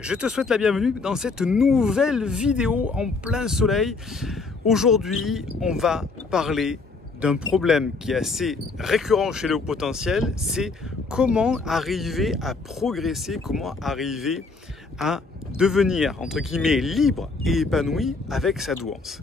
Je te souhaite la bienvenue dans cette nouvelle vidéo en plein soleil. Aujourd'hui, on va parler d'un problème qui est assez récurrent chez les hauts potentiels, c'est comment arriver à progresser, comment arriver à devenir, entre guillemets, libre et épanoui avec sa douance.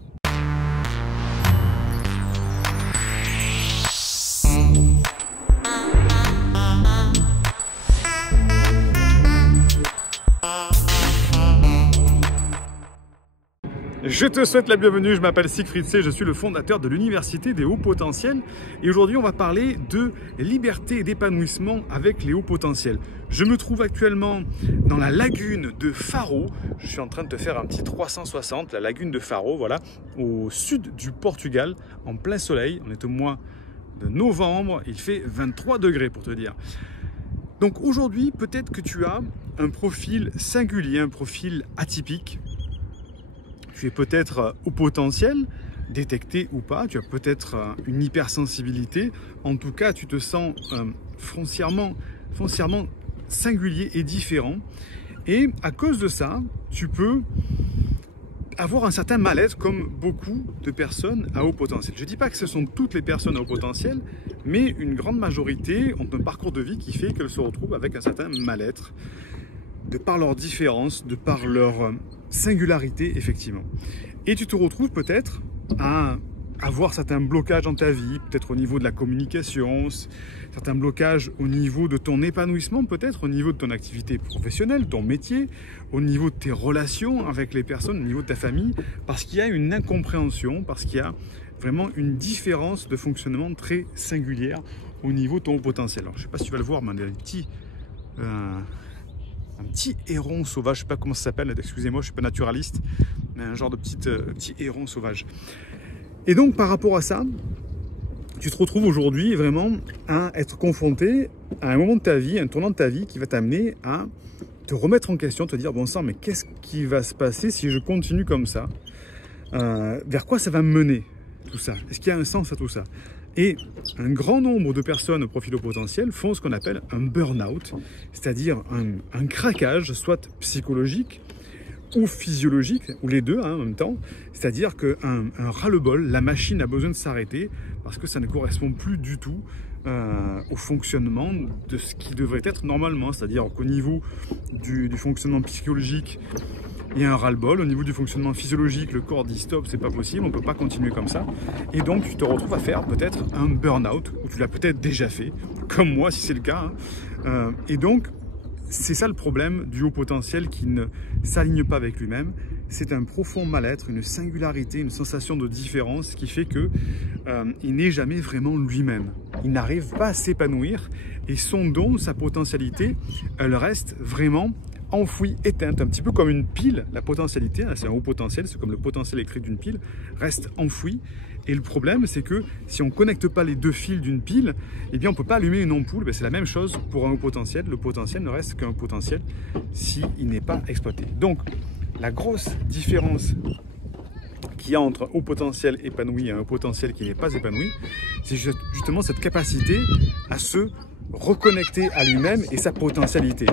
Je te souhaite la bienvenue, je m'appelle Siegfried C, je suis le fondateur de l'Université des hauts potentiels et aujourd'hui on va parler de liberté et d'épanouissement avec les hauts potentiels. Je me trouve actuellement dans la lagune de Faro, je suis en train de te faire un petit 360, la lagune de Faro, voilà, au sud du Portugal, en plein soleil, on est au mois de novembre, il fait 23 degrés pour te dire. Donc aujourd'hui peut-être que tu as un profil singulier, un profil atypique. Tu es peut-être haut potentiel, détecté ou pas, tu as peut-être une hypersensibilité, en tout cas tu te sens foncièrement singulier et différent. Et à cause de ça, tu peux avoir un certain mal-être comme beaucoup de personnes à haut potentiel. Je ne dis pas que ce sont toutes les personnes à haut potentiel, mais une grande majorité ont un parcours de vie qui fait qu'elles se retrouvent avec un certain mal-être, de par leur différence, de par leur singularité, effectivement. Et tu te retrouves peut-être à avoir certains blocages dans ta vie, peut-être au niveau de la communication, certains blocages au niveau de ton épanouissement, peut-être au niveau de ton activité professionnelle, ton métier, au niveau de tes relations avec les personnes, au niveau de ta famille, parce qu'il y a une incompréhension, parce qu'il y a vraiment une différence de fonctionnement très singulière au niveau de ton haut potentiel. Alors, je ne sais pas si tu vas le voir, mais il y a un petit héron sauvage, je ne sais pas comment ça s'appelle, excusez-moi, je ne suis pas naturaliste, mais un genre de petit héron sauvage. Et donc par rapport à ça, tu te retrouves aujourd'hui vraiment à être confronté à un moment de ta vie, un tournant de ta vie qui va t'amener à te remettre en question, te dire bon sang, mais qu'est-ce qui va se passer si je continue comme ça? Vers quoi ça va me mener tout ça? Est-ce qu'il y a un sens à tout ça? Et un grand nombre de personnes au profil haut potentiel font ce qu'on appelle un burn-out, c'est-à-dire un craquage, soit psychologique ou physiologique, ou les deux en même temps. C'est-à-dire qu'un ras-le-bol, la machine a besoin de s'arrêter parce que ça ne correspond plus du tout au fonctionnement de ce qui devrait être normalement. C'est-à-dire qu'au niveau du fonctionnement psychologique, il y a un ras-le-bol. Au niveau du fonctionnement physiologique, le corps dit stop, c'est pas possible, on ne peut pas continuer comme ça. Et donc tu te retrouves à faire peut-être un burn-out, ou tu l'as peut-être déjà fait, comme moi si c'est le cas. Et donc c'est ça le problème du haut potentiel qui ne s'aligne pas avec lui-même. C'est un profond mal-être, une singularité, une sensation de différence qui fait que il n'est jamais vraiment lui-même. Il n'arrive pas à s'épanouir et son don, sa potentialité, elle reste vraiment enfouie, éteinte, un petit peu comme une pile. La potentialité, c'est un haut potentiel, c'est comme le potentiel électrique d'une pile, reste enfoui. Et le problème, c'est que si on ne connecte pas les deux fils d'une pile, eh bien on ne peut pas allumer une ampoule. C'est la même chose pour un haut potentiel. Le potentiel ne reste qu'un potentiel s'il n'est pas exploité. Donc, la grosse différence qu'il y a entre un haut potentiel épanoui et un haut potentiel qui n'est pas épanoui, c'est justement cette capacité à se reconnecter à lui-même et sa potentialité.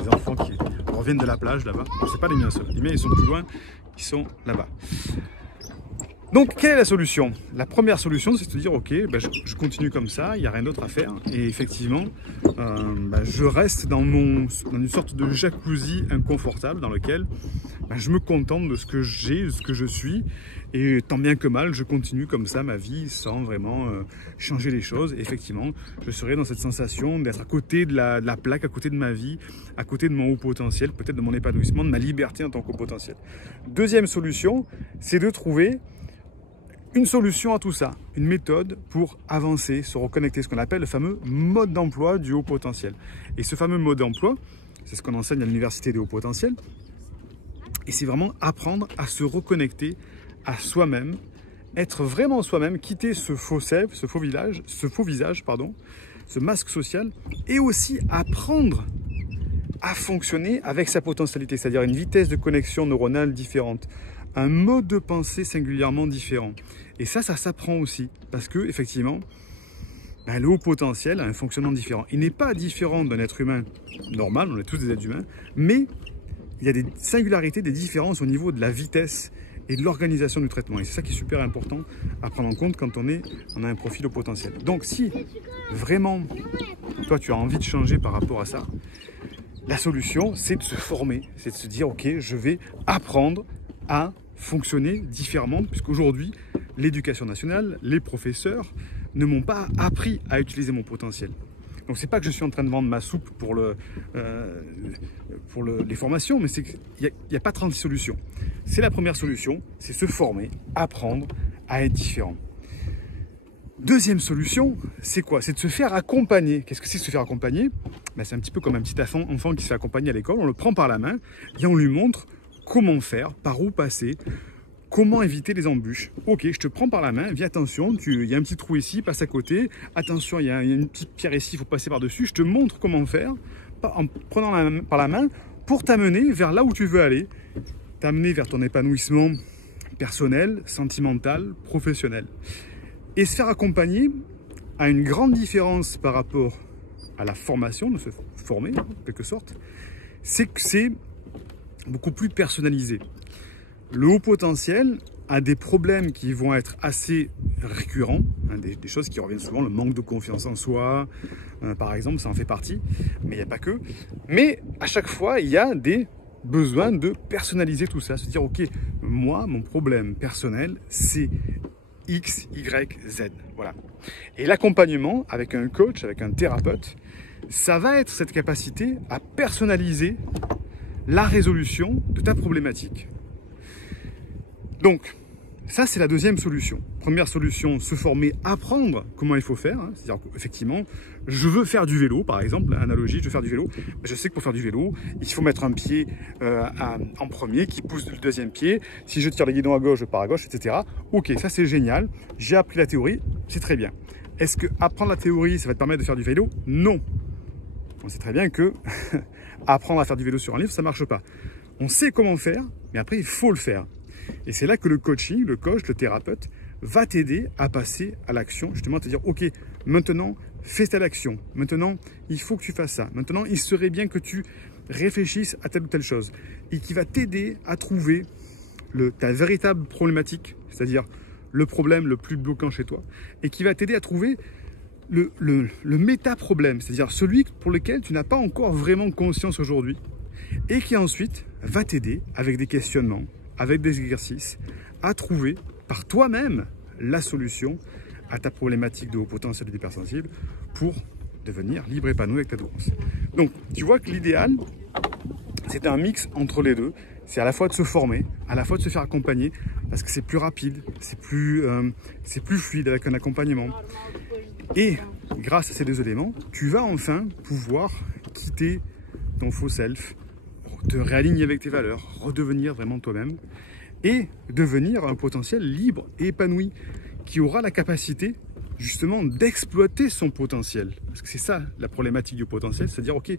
Les enfants qui reviennent de la plage là-bas, c'est pas les miens seuls, les miens ils sont plus loin, ils sont là-bas. Donc, quelle est la solution? La première solution, c'est de se dire, ok, je continue comme ça, il n'y a rien d'autre à faire. Et effectivement, je reste dans une sorte de jacuzzi inconfortable dans lequel je me contente de ce que j'ai, de ce que je suis. Et tant bien que mal, je continue comme ça ma vie sans vraiment changer les choses. Et effectivement, je serai dans cette sensation d'être à côté de la plaque, à côté de ma vie, à côté de mon haut potentiel, peut-être de mon épanouissement, de ma liberté en tant qu'haut potentiel. Deuxième solution, c'est de trouver une solution à tout ça, une méthode pour avancer, se reconnecter, ce qu'on appelle le fameux mode d'emploi du haut potentiel. Et ce fameux mode d'emploi, c'est ce qu'on enseigne à l'Université des hauts potentiels, et c'est vraiment apprendre à se reconnecter à soi-même, être vraiment soi-même, quitter ce faux self, ce faux visage, ce masque social, et aussi apprendre à fonctionner avec sa potentialité, c'est-à-dire une vitesse de connexion neuronale différente, un mode de pensée singulièrement différent. Et ça s'apprend aussi, parce que effectivement, ben, le haut potentiel a un fonctionnement différent. Il n'est pas différent d'un être humain normal, on est tous des êtres humains, mais il y a des singularités, des différences au niveau de la vitesse et de l'organisation du traitement. Et c'est ça qui est super important à prendre en compte quand on a un profil au potentiel. Donc si vraiment, toi tu as envie de changer par rapport à ça, la solution c'est de se former, c'est de se dire ok, je vais apprendre à fonctionner différemment, puisqu'aujourd'hui l'éducation nationale, les professeurs ne m'ont pas appris à utiliser mon potentiel. Donc c'est pas que je suis en train de vendre ma soupe pour les formations, mais c'est qu'il n'y a pas 36 solutions. C'est la première solution, c'est se former, apprendre à être différent. Deuxième solution, c'est quoi? C'est de se faire accompagner. Qu'est-ce que c'est se faire accompagner? Ben, c'est un petit peu comme un petit enfant qui se fait accompagner à l'école. On le prend par la main et on lui montre comment faire, par où passer, comment éviter les embûches. Ok, je te prends par la main, viens, attention, il y a un petit trou ici, passe à côté. Attention, il y a une petite pierre ici, il faut passer par-dessus. Je te montre comment faire en prenant par la main pour t'amener vers là où tu veux aller. T'amener vers ton épanouissement personnel, sentimental, professionnel. Et se faire accompagner a une grande différence par rapport à la formation, de se former en quelque sorte, c'est que c'est beaucoup plus personnalisé. Le haut potentiel a des problèmes qui vont être assez récurrents, hein, des choses qui reviennent souvent, le manque de confiance en soi, par exemple, ça en fait partie, mais il n'y a pas que. Mais à chaque fois, il y a des besoins de personnaliser tout ça, se dire ok, moi, mon problème personnel, c'est X, Y, Z. Voilà. Et l'accompagnement avec un coach, avec un thérapeute, ça va être cette capacité à personnaliser la résolution de ta problématique. Donc, ça c'est la deuxième solution. Première solution, se former, apprendre comment il faut faire. Hein. C'est-à-dire qu'effectivement, je veux faire du vélo, par exemple, analogie, je veux faire du vélo. Je sais que pour faire du vélo, il faut mettre un pied en premier qui pousse le deuxième pied. Si je tire le guidon à gauche, je pars à gauche, etc. Ok, ça c'est génial. J'ai appris la théorie, c'est très bien. Est-ce que apprendre la théorie, ça va te permettre de faire du vélo? Non. On sait très bien que apprendre à faire du vélo sur un livre, ça ne marche pas. On sait comment faire, mais après, il faut le faire. Et c'est là que le coaching, le coach, le thérapeute va t'aider à passer à l'action, justement, te dire, ok, maintenant, fais telle action. Maintenant, il faut que tu fasses ça. Maintenant, il serait bien que tu réfléchisses à telle ou telle chose. Et qui va t'aider à trouver ta véritable problématique, c'est-à-dire le problème le plus bloquant chez toi, et qui va t'aider à trouver le méta-problème, c'est-à-dire celui pour lequel tu n'as pas encore vraiment conscience aujourd'hui, et qui ensuite va t'aider avec des questionnements, avec des exercices, à trouver par toi-même la solution à ta problématique de haut potentiel et d'hypersensible pour devenir libre et épanoui avec ta douance. Donc, tu vois que l'idéal, c'est un mix entre les deux. C'est à la fois de se former, à la fois de se faire accompagner, parce que c'est plus rapide, c'est plus fluide avec un accompagnement. Et grâce à ces deux éléments, tu vas enfin pouvoir quitter ton faux self, te réaligner avec tes valeurs, redevenir vraiment toi-même et devenir un potentiel libre et épanoui qui aura la capacité justement d'exploiter son potentiel. Parce que c'est ça la problématique du potentiel, c'est-à-dire ok,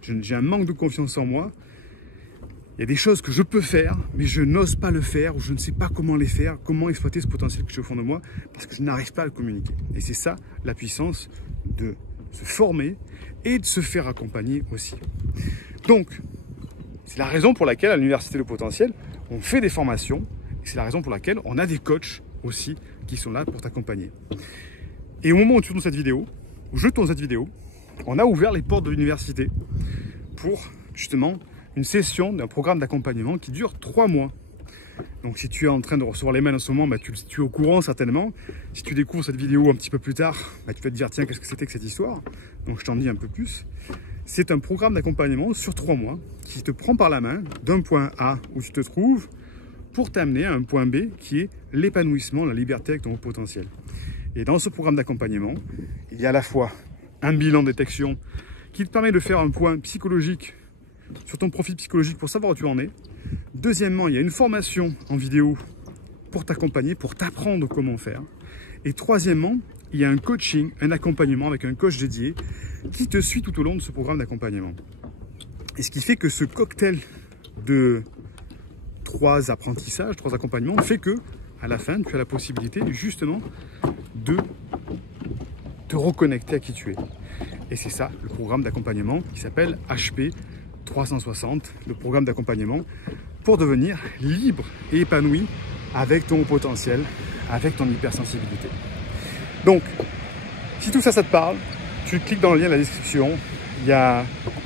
j'ai un manque de confiance en moi, il y a des choses que je peux faire, mais je n'ose pas le faire ou je ne sais pas comment les faire, comment exploiter ce potentiel que j'ai au fond de moi parce que je n'arrive pas à le communiquer. Et c'est ça la puissance de se former et de se faire accompagner aussi. Donc, c'est la raison pour laquelle à l'Université Le Potentiel, on fait des formations et c'est la raison pour laquelle on a des coachs aussi qui sont là pour t'accompagner. Et au moment où tu tournes cette vidéo, où je tourne cette vidéo, on a ouvert les portes de l'université pour justement une session d'un programme d'accompagnement qui dure 3 mois. Donc si tu es en train de recevoir les mails en ce moment, bah, tu es au courant certainement. Si tu découvres cette vidéo un petit peu plus tard, bah, tu vas te dire tiens, qu'est-ce que c'était que cette histoire? Donc je t'en dis un peu plus. C'est un programme d'accompagnement sur 3 mois qui te prend par la main d'un point A où tu te trouves pour t'amener à un point B qui est l'épanouissement, la liberté avec ton haut potentiel. Et dans ce programme d'accompagnement, il y a à la fois un bilan de détection qui te permet de faire un point psychologique sur ton profil psychologique pour savoir où tu en es. Deuxièmement, il y a une formation en vidéo pour t'accompagner, pour t'apprendre comment faire. Et troisièmement, il y a un coaching, un accompagnement avec un coach dédié qui te suit tout au long de ce programme d'accompagnement. Et ce qui fait que ce cocktail de 3 apprentissages, 3 accompagnements fait que à la fin, tu as la possibilité justement de te reconnecter à qui tu es. Et c'est ça, le programme d'accompagnement qui s'appelle HP 360, le programme d'accompagnement pour devenir libre et épanoui avec ton haut potentiel, avec ton hypersensibilité. Donc, si tout ça, ça te parle, tu cliques dans le lien de la description.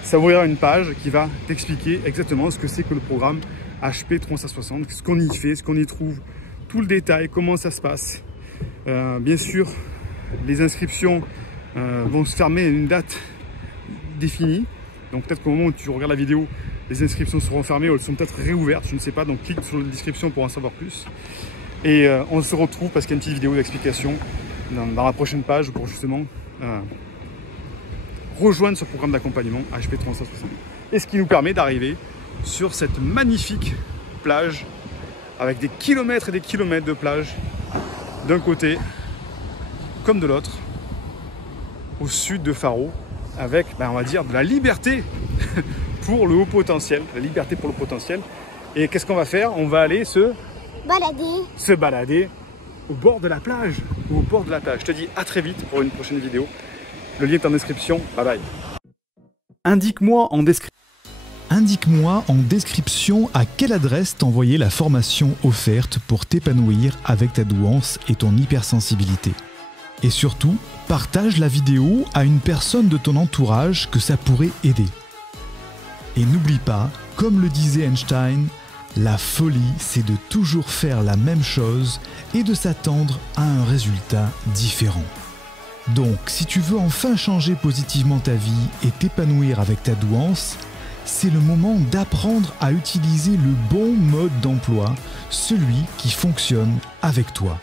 Ça ouvrir une page qui va t'expliquer exactement ce que c'est que le programme HP 360, ce qu'on y fait, ce qu'on y trouve, tout le détail, comment ça se passe. Bien sûr, les inscriptions vont se fermer à une date définie. Donc peut-être qu'au moment où tu regardes la vidéo, les inscriptions seront fermées ou elles sont peut-être réouvertes, je ne sais pas. Donc clique sur la description pour en savoir plus. Et on se retrouve parce qu'il y a une petite vidéo d'explication dans la prochaine page pour justement rejoindre ce programme d'accompagnement HP 360. Et ce qui nous permet d'arriver sur cette magnifique plage avec des kilomètres et des kilomètres de plage d'un côté comme de l'autre, au sud de Faro, avec, on va dire, de la liberté pour le haut potentiel. La liberté pour le potentiel. Et qu'est-ce qu'on va faire? On va aller se balader au bord de la plage. Au bord de la plage. Je te dis à très vite pour une prochaine vidéo. Le lien est en description. Bye bye. Indique-moi en description à quelle adresse t'envoyer la formation offerte pour t'épanouir avec ta douance et ton hypersensibilité. Et surtout, partage la vidéo à une personne de ton entourage que ça pourrait aider. Et n'oublie pas, comme le disait Einstein, la folie, c'est de toujours faire la même chose et de s'attendre à un résultat différent. Donc, si tu veux enfin changer positivement ta vie et t'épanouir avec ta douance, c'est le moment d'apprendre à utiliser le bon mode d'emploi, celui qui fonctionne avec toi.